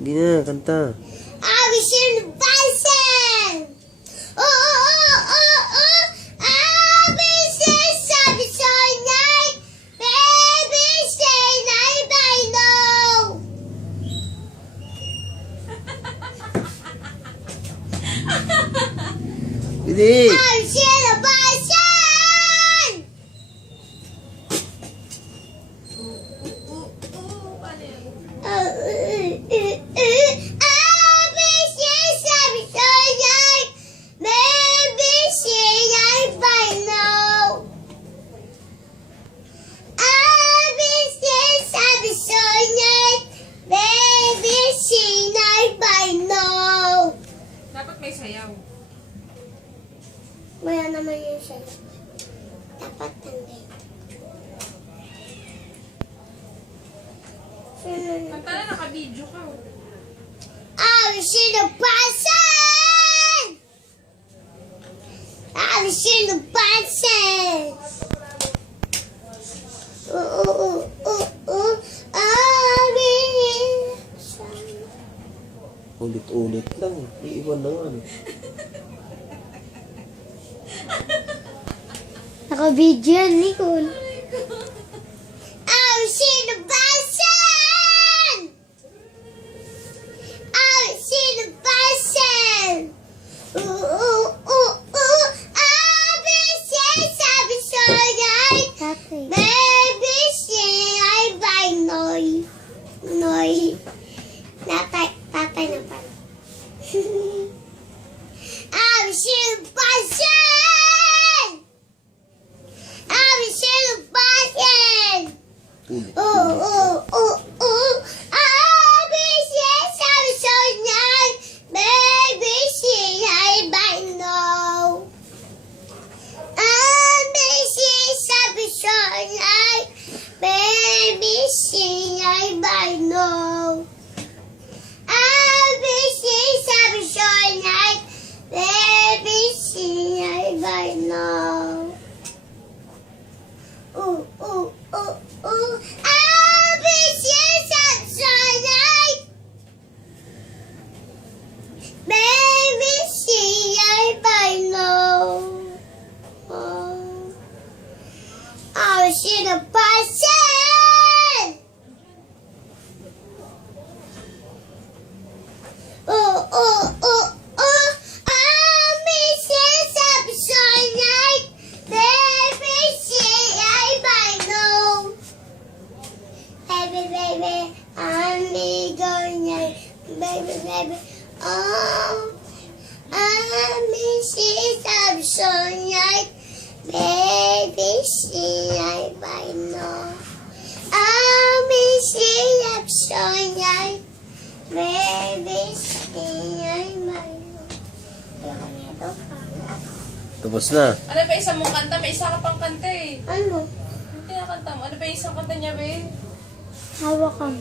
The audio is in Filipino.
Hindi na, kanta. Hindi. Dapat may sayaw. Wala naman yung sayo. Dapat hindi. Kanta na, naka-video ka. Ulit-ulit lang. Iiwan na nga. Naka-video yan, Nicole. Tatay na pala. Ulit. Baby, oh, I miss it, I'm so nice. Baby, see, I know. I miss it, I'm so nice. Baby, see, I know. Tapos na. Ano pa isa mong kanta? May isa ka pang kanta eh. Ano? Ano kinakanta mo? Ano pa isang kanta niya, be? Hawak kami.